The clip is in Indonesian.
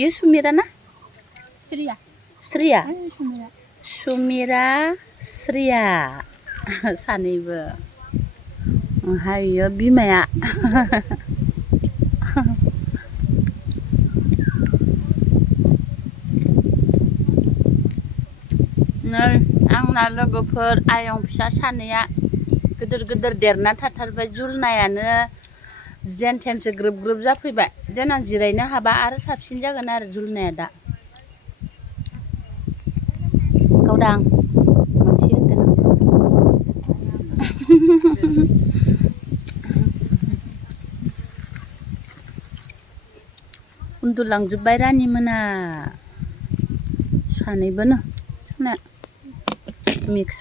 Ieu Sumira na? Surya. Sria. Sumira. Sumira, Sria. सानैबो. ओमफ्राय इयो बिमाया. नै आंना लोगोफोर आयं फिसा सानैया गिदिर देरना थाथारबाय जुलनायानो जेनथेनसो ग्रोब जाफैबाय देनां जिरायनो हाबा आरो साबसिन जागोन आरो जुलनाया दा गावदां मोनसे होदो उन्दुलांजोब्बाय रानि मोना सानैबोनो मिक्स